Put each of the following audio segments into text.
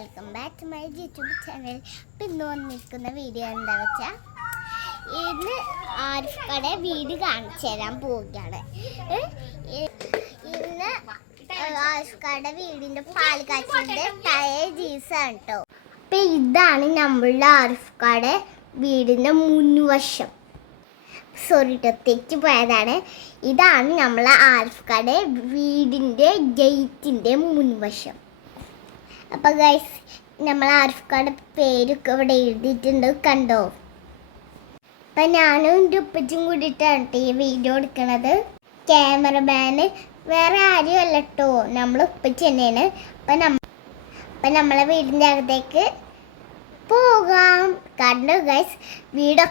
Welcome back to my YouTube channel. പിന്നെ വന്നിരിക്കുന്ന video എന്താ വെച്ചാൽ ഇന്ന് ആരിഫയുടെ വീട് കാണിച്ചു തരാൻ പോവുകയാണ്. ഇന്ന് ആരിഫയുടെ വീടിന്റെ പാൽ കാച്ചിന്റെ തലേ ജീസാണ് കേട്ടോ അപ്പം ഇതാണ് നമ്മളുടെ ആരിഫയുടെ വീടിന്റെ മുൻവശം. സോറി കേട്ടോ തെറ്റി പോയതാണ്. ഇതാണ് നമ്മളെ ആരിഫ്കയുടെ വീടിന്റെ ഗേറ്റിന്റെ മുൻവശം. അപ്പം ഗൈസ് നമ്മൾ ആരിഫ്കയുടെ പേരൊക്കെ ഇവിടെ എഴുതിയിട്ടുണ്ട് കണ്ടോ? അപ്പം ഞാനും എന്റെ ഉപ്പച്ചും കൂടിയിട്ടാണ് ഈ വീഡിയോ എടുക്കണത്. ക്യാമറമാന് വേറെ ആരും അല്ല കേട്ടോ നമ്മൾ ഉപ്പച്ച് തന്നെയാണ്. അപ്പം നമ്മ അപ്പം നമ്മളെ വീടിന്റെ അകത്തേക്ക് പോകാം. കണ്ടോ ഗൈസ് വീട്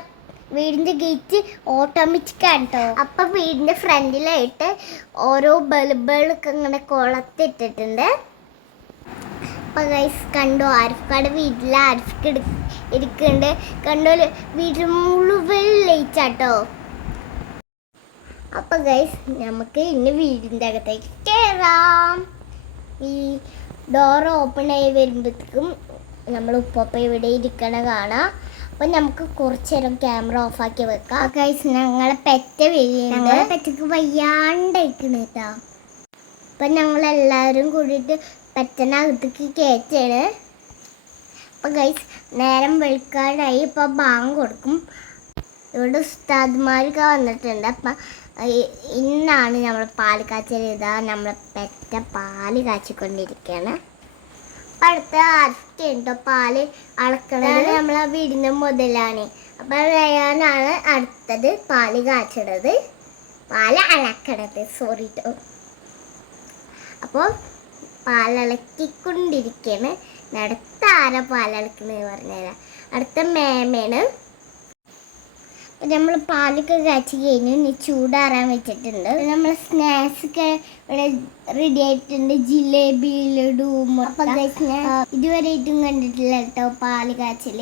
വീടിന്റെ ഗേറ്റ് ഓട്ടോമാറ്റിക് ആണ് കേട്ടോ അപ്പൊ വീടിന്റെ ഫ്രണ്ടിലായിട്ട് ഓരോ ബൾബുകളൊക്കെ ഇങ്ങനെ കുളത്തിട്ടിട്ടുണ്ട്. അപ്പൊ ഗൈസ് കണ്ടോ ആരിഫ്ക്കാടെ വീട്ടിൽ ആരിഫ്ക്ക് ഇരിക്കുന്നുണ്ട് കണ്ടോ വീട്ടിൽ മുഴുവൻ ലയിച്ചാട്ടോ അപ്പൊ ഗൈസ് നമുക്ക് ഇനി വീടിന്റെ അകത്തേക്ക് കയറാം ഈ ഡോർ ഓപ്പൺ ആയി വരുമ്പോഴത്തേക്കും നമ്മൾ ഉപ്പപ്പ ഇവിടെ ഇരിക്കണ കാണാം. അപ്പൊ നമുക്ക് കുറച്ചു നേരം ക്യാമറ ആക്കി വെക്കാം. ഗൈസ് ഞങ്ങളെ പെറ്റ ഞങ്ങളെ പെറ്റക്ക് വയ്യാണ്ടിരിക്കണ കേട്ടോ അപ്പൊ ഞങ്ങൾ എല്ലാവരും കൂടിയിട്ട് പെറ്റനകത്തേക്ക് കയറ്റാണ് അപ്പൊ ഗൈസ് നേരം വെളുക്കാനായി ഇപ്പൊ ബാങ്ക് കൊടുക്കും. ഇവിടെ ഉസ്താദ്മാരൊക്കെ വന്നിട്ടുണ്ട്. അപ്പം ഇന്നാണ് നമ്മൾ പാൽ കാച്ചൽ ഇതാ നമ്മൾ പെറ്റ പാൽ കാച്ചിക്കൊണ്ടിരിക്കുകയാണ് അപ്പം അടുത്ത അരക്കുണ്ടോ പാൽ അളക്കണത്? നമ്മളെ വീടിന്റെ മുതലാണ്. അപ്പം റയാനാണ് അടുത്തത് പാൽ കാച്ചണത്. പാൽ അളക്കണത്. സോറി കേട്ടോ അപ്പോൾ പാലിളക്കിക്കൊണ്ടിരിക്കുകയാണ് അടുത്ത ആരാ പാലിളക്കണെന്ന് പറഞ്ഞുതരാം. അടുത്ത മേമയാണ്. നമ്മൾ പാലൊക്കെ കാച്ചി കഴിഞ്ഞു. ഇനി ചൂടാറാൻ വെച്ചിട്ടുണ്ട്. നമ്മൾ സ്നാക്സ് ഒക്കെ ഇവിടെ റെഡി ആയിട്ടുണ്ട്. ജിലേബി ലഡു ഇതുവരെ ഇതുവരെയായിട്ടും കണ്ടിട്ടില്ല കേട്ടോ പാൽ കാച്ചൽ.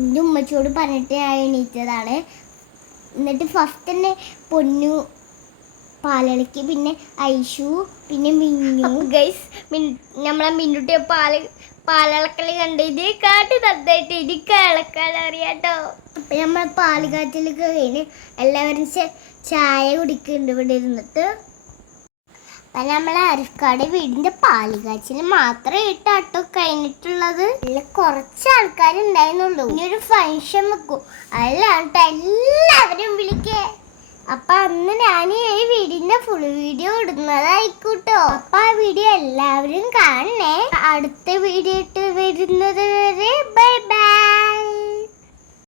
എന്റെ ഉമ്മച്ചോട് പറഞ്ഞിട്ട് ഞാൻ എണീറ്റതാണ്. എന്നിട്ട് ഫസ്റ്റ് തന്നെ പൊന്നു പാലിളക്കി പിന്നെ ഐഷു പിന്നെ മിന്നു. ഗൈസ് നമ്മളെ മിന്നുട്ടിയ പാൽ പാലിളക്കൽ കണ്ട് ഇത് കാട്ടി തന്നായിട്ട് എനിക്ക് ഇളക്കാൻ അറിയാട്ടോ. അപ്പൊ നമ്മൾ പാൽ കാച്ചലൊക്കെ കഴിഞ്ഞ് എല്ലാവരും ചായ കുടിക്കുന്നുണ്ട് ഇവിടെ ഇരുന്നിട്ട്. അപ്പൊ നമ്മളെ അരിക്കാട് വീടിന്റെ പാൽ കാച്ചിൽ മാത്രമേ ഇട്ടാട്ടോ കഴിഞ്ഞിട്ടുള്ളത്. കുറച്ച് ആൾക്കാരുണ്ടായിരുന്നുള്ളൂ. ഇനി ഒരു ഫംഗ്ഷൻ വെക്കും. അതിലാണ് എല്ലാവരും വിളിക്കേ. അപ്പൊ അന്ന് ഞാൻ ഈ വീടിന്റെ ഫുൾ വീഡിയോ ഇടുന്നതായിക്കോട്ടോ. അപ്പൊ ആ വീഡിയോ എല്ലാവരും കാണണേ. അടുത്ത വീഡിയോ ഇട്ട് വരുന്നത്